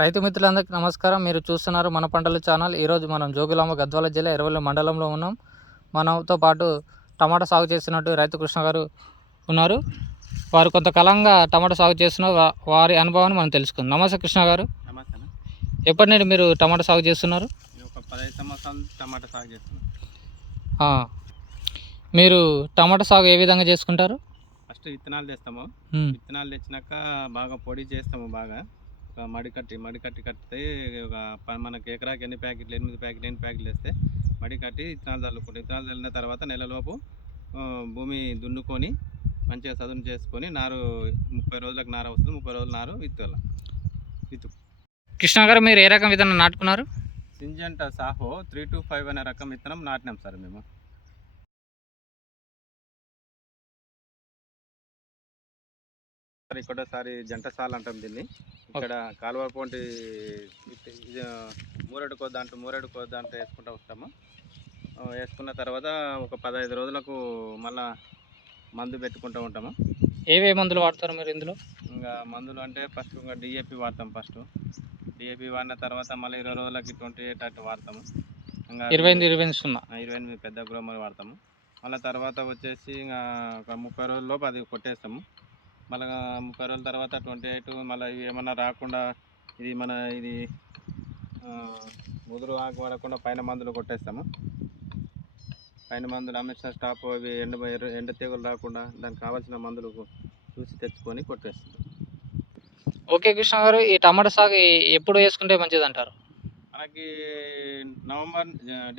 రైతు మిత్రులందరికీ నమస్కారం. మీరు చూస్తున్నారు మన పంటల ఛానల్. ఈరోజు మనం జోగులాంబ గద్వాల జిల్లా ఎర్రవల్లి మండలంలో ఉన్నాం. మనతో పాటు టమాటా సాగు చేస్తున్నట్టు రైతు కృష్ణ గారు ఉన్నారు. వారు కొంతకాలంగా టమాటా సాగు చేస్తున్న వారి అనుభవాన్ని మనం తెలుసుకుందాం. నమస్తే కృష్ణ గారు. నమస్తే. ఎప్పటి నుండి మీరు టమాటా సాగు చేస్తున్నారు? ఒక 15 సంవత్సరాలు టమాటా సాగు చేస్తున్నాం. మీరు టమాటా సాగు ఏ విధంగా చేసుకుంటారు? ఫస్ట్ విత్తనాలు తెస్తాము. విత్తనాలు తెచ్చినాక బాగా పొడి చేస్తాము. బాగా ఒక మడి కట్టితే మనకి ఎకరాకి ఎన్ని ప్యాకెట్లు 8 ప్యాకెట్లు వేస్తే మడి కట్టి విత్తనాలు చల్లుకుంటాం. విత్తనాలు చల్లిన తర్వాత నెలలోపు భూమి దున్నుకొని మంచిగా చదును చేసుకొని నారు 30 రోజులకు నారు వస్తుంది. 30 రోజులు నారు విత్తు. కృష్ణ గారు, మీరు ఏ రకం విత్తనం నాటుకున్నారు? సింజంటా సాహో 325 అనే రకం విత్తనం నాటినాం సార్ మేము. ఇక్కడసారి జంటసాల అంటాం దీన్ని. ఇక్కడ కాలువ పొంటి మూరెడు కొద్దాంట్లో వేసుకుంటూ వస్తాము. వేసుకున్న తర్వాత ఒక 15 రోజులకు మళ్ళా మందు పెట్టుకుంటూ ఉంటాము. ఏవే మందులు వాడతారు మీరు ఇందులో? ఇంకా మందులు అంటే ఫస్ట్ ఇంకా డిఏపి వాడతాం. డిఏపి వాడిన తర్వాత మళ్ళీ 20 రోజులకి 28 వాడతాము. ఇంకా 28 పెద్ద గ్రోమర్ వాడతాము. మళ్ళీ తర్వాత వచ్చేసి ఇంకా ఒక 30 రోజుల్లోపు అది కొట్టేస్తాము. మళ్ళీ 30 రోజుల తర్వాత 28 మళ్ళీ ఇవి ఏమన్నా రాకుండా ఇది ముదురు ఆకు పడకుండా పైన మందులు కొట్టేస్తాము. పైన మందులు అమిషా స్టాప్ అవి ఎండ తెగులు రాకుండా దానికి కావాల్సిన మందులు చూసి తెచ్చుకొని కొట్టేస్తాం. ఓకే కృష్ణ గారు, ఈ టమాటా సాగు ఎప్పుడు వేసుకుంటే మంచిది అంటారు? మనకి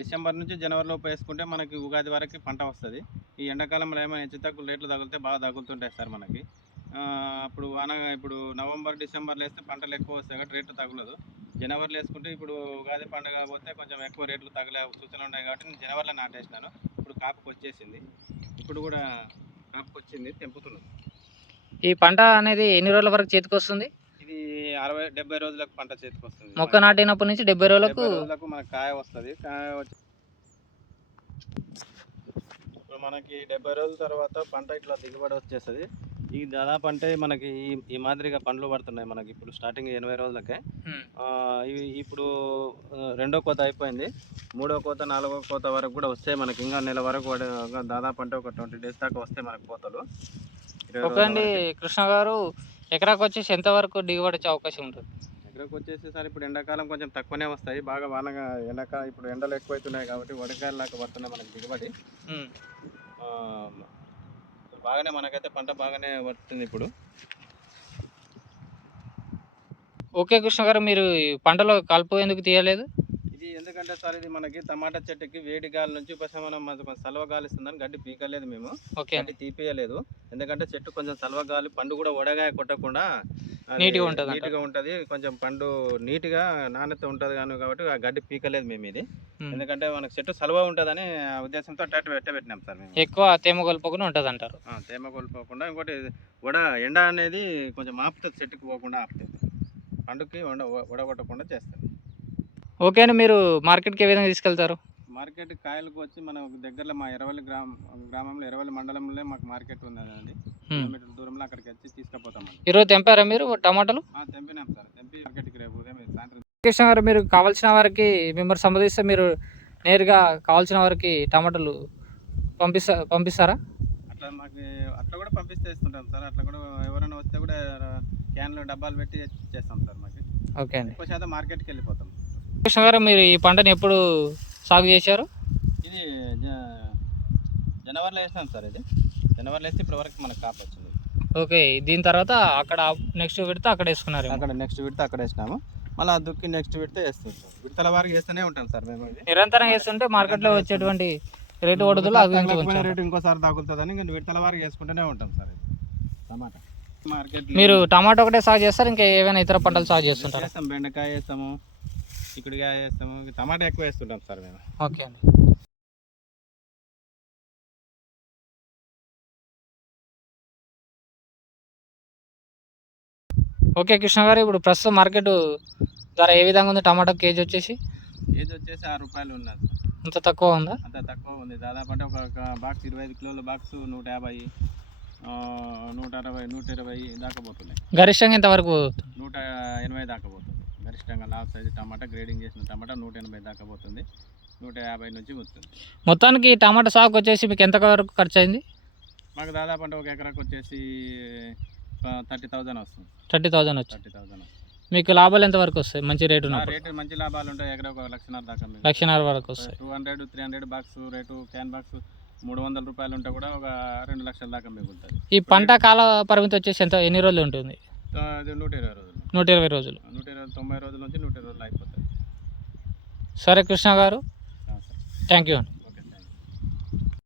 డిసెంబర్ నుంచి జనవరి లోపు వేసుకుంటే మనకి ఉగాది వరకు పంట వస్తుంది. ఈ ఎండాకాలంలో ఏమైనా హెచ్చు తగ్గులు రేట్లు తగిలితే బాగా తగులుతుంటాయి సార్ మనకి. ఇప్పుడు నవంబర్ డిసెంబర్లో వేస్తే పంటలు ఎక్కువ వస్తాయి కాబట్టి రేట్లు తగలదు. జనవరిలో వేసుకుంటే ఇప్పుడు ఉగాది పండుగ పోతే కొంచెం ఎక్కువ రేట్లు తగిలే సూచనలు ఉన్నాయి కాబట్టి నేను జనవరిలో నాటేసినాను. ఇప్పుడు కాపుకి వచ్చేసింది. ఇప్పుడు కూడా కాపుకి వచ్చింది, తెంపుతున్నాను. ఈ పంట అనేది ఎన్ని రోజుల వరకు చేతికి వస్తుంది? ఇది 60-70 రోజులకు పంట చేతికి వస్తుంది. మొక్క నాటినప్పటి నుంచి 70 రోజులకు మనకు కాయ వస్తుంది. కాయ వచ్చి ఇప్పుడు మనకి 70 రోజుల తర్వాత పంట ఇట్లా దిగుబడి వచ్చేస్తుంది. ఈ దాదాపు అంటే మనకి ఈ మాదిరిగా పండ్లు పడుతున్నాయి. మనకి ఇప్పుడు స్టార్టింగ్ 80 రోజులకే. ఇవి ఇప్పుడు 2వ కోత అయిపోయింది. 3వ కోత 4వ కోత వరకు కూడా వస్తాయి మనకి. ఇంకా నెల వరకు దాదాపు అంటే ఒక 20 డేస్ దాకా వస్తాయి మనకి కోతలు. ఓకే అండి కృష్ణ గారు, ఎకరాకు వచ్చేసి ఎంత వరకు దిగుబడి వచ్చే అవకాశం ఉంటుంది? ఎకరాకు వచ్చేసి సార్ ఇప్పుడు ఎండాకాలం కొంచెం తక్కువనే వస్తాయి. బాగా వానగా ఇప్పుడు ఎండలు ఎక్కువైతున్నాయి కాబట్టి వడకాయలు లాగా పడుతున్నాయి మనకి దిగుబడి. బాగానే మనకైతే పంట బాగానే పడుతుంది ఇప్పుడు. ఓకే కృష్ణ గారు, మీరు పంటలో కలుపు ఎందుకు తీయలేదు? ఇది ఎందుకంటే సార్ ఇది మనకి టమాటా చెట్టుకి వేడి గాలి నుంచి ఉపశమనం సలవ గాలి ఇస్తుందని గడ్డి పీకలేదు మేము. గడ్డి తీపియలేదు. ఎందుకంటే చెట్టు కొంచెం సలవ గాలి, పండు కూడా వడగా కొట్టకుండా నీట్గా ఉంటుంది. కొంచెం పండు నీట్గా నాణ్యత ఉంటుంది కాబట్టి ఆ గడ్డి పీకలేదు మేము. ఇది ఎందుకంటే మనకు చెట్టు సలవ ఉంటుందని ఉద్దేశంతో అట్ట పెట్టినాం సార్ మేము. ఎక్కువ తేమ కొల్పకుండా ఉంటుంది అంటారు. తేమ కొల్పకుండా ఇంకోటి ఎండ అనేది కొంచెం ఆపుతుంది, చెట్టుకు పోకుండా ఆపుతుంది, పండుకి వడగొట్టకుండా చేస్తారు. ఓకే అండి, మీరు మార్కెట్కి ఏ విధంగా తీసుకెళ్తారు? మార్కెట్ కాయలకు వచ్చి మన దగ్గరలో మా ఎర్రవల్లి గ్రామంలో ఎర్రవల్లి మండలంలో మాకు మార్కెట్ ఉన్నదండి. కిలోమీటర్ల దూరంలో అక్కడికి వచ్చి తీసుకుపోతాం. ఈరోజు తెంపారా మీరు టమాటాలు? తెంపినాం సార్. తెంపి మార్కెట్కి రేపు ఉదయం సాయంత్రం. కృష్ణ గారు, మీరు కావాల్సిన వారికి మిమ్మల్ని సంప్రదిస్తే మీరు నేరుగా కావాల్సిన వారికి టమాటాలు పంపిస్తారా? అట్లా కూడా పంపిస్తే ఇస్తుంటాం సార్. అట్లా కూడా ఎవరైనా వస్తే కూడా క్యాన్లో డబ్బాలు పెట్టి చేస్తాం సార్. మాకు ఓకే అండి. ఎక్కువ శాతం మార్కెట్కి వెళ్ళిపోతాం. కృష్ణ గారు, మీరు ఈ పంటను ఎప్పుడు సాగు చేశారు? ఇది జనవరిలో వేసినాం సార్. ఇది జనవరిలో వేస్తే ఇప్పటి వరకు మనకు కాపు వచ్చింది. ఓకే, దీని తర్వాత అక్కడ నెక్స్ట్ విడత అక్కడ వేసుకున్నారు? నెక్స్ట్ విడత అక్కడ వేసినాము. మళ్ళీ దుక్కి నెక్స్ట్ విడత వేస్తుంటాం. విడతల వారికి వేస్తూనే ఉంటాం సార్ మేము. నిరంతరం వేస్తుంటే మార్కెట్లో వచ్చేటువంటి రేటు ఒడుదల రేటు ఇంకోసారి తగులుతుందని విడతల వారికి వేసుకుంటూనే ఉంటాం సార్. టమాటా మార్కెట్ మీరు టమాటా ఒకటే సాగు చేస్తారు, ఇంకా ఏమైనా ఇతర పంటలు సాగు చేస్తుంటారు? వేస్తాం, బెండకాయ వేస్తాము, చిక్కుడుకాయ వేస్తాము, టమాటా ఎక్కువ వేస్తుంటాం సార్ మేము. ఓకే అండి. ఓకే కృష్ణ గారు, ఇప్పుడు ప్రస్తుతం మార్కెట్ ధర ఏ విధంగా ఉంది? టమాటా కేజీ వచ్చేసి 6 రూపాయలు ఉన్నది. అంత తక్కువ ఉందా? అంత తక్కువ ఉంది. దాదాపు అంటే ఒక బాక్స్ 25 కిలోల బాక్స్ 150, 160, 120 దాకా పోతున్నాయి. గరిష్టంగా ఎంతవరకు? 180 దాకా పోతుంది. గరిష్టంగా లార్జ్ సైజు టమాటా గ్రేడింగ్ చేసిన టమాటా 180 దాకా పోతుంది, 150 నుంచి వస్తుంది. మొత్తానికి టమాటా సాగుకు వచ్చేసి మీకు ఎంత వరకు ఖర్చు అయింది? మాకు దాదాపు అంటే ఒక ఎకరాకు వచ్చేసి 30,000 వస్తుంది. 30,000 వచ్చి 30,000 వస్తుంది. మీకు లాభాలు ఎంత వరకు వస్తాయి మంచి రేటు ఉన్నప్పుడు? రేటు మంచి లాభాలు ఉంటాయి, ఎకరా 1,00,000 దాకా 1,00,000 వరకు వస్తాయి. 200, 300 బాక్స్ రేటు, క్యాన్ బాక్స్ 300 రూపాయలు ఉంటే కూడా ఒక 2 లక్షల దాకా మిగులుతుంది. ఈ పంట కాల పరిమితి వచ్చేసి ఎన్ని రోజులు ఉంటుంది? అది 120 రోజులు. 120 రోజులు. 90 రోజుల నుంచి 120 రోజులు అయిపోతుంది. సరే కృష్ణ గారు, సరే. థ్యాంక్ యూ అండి.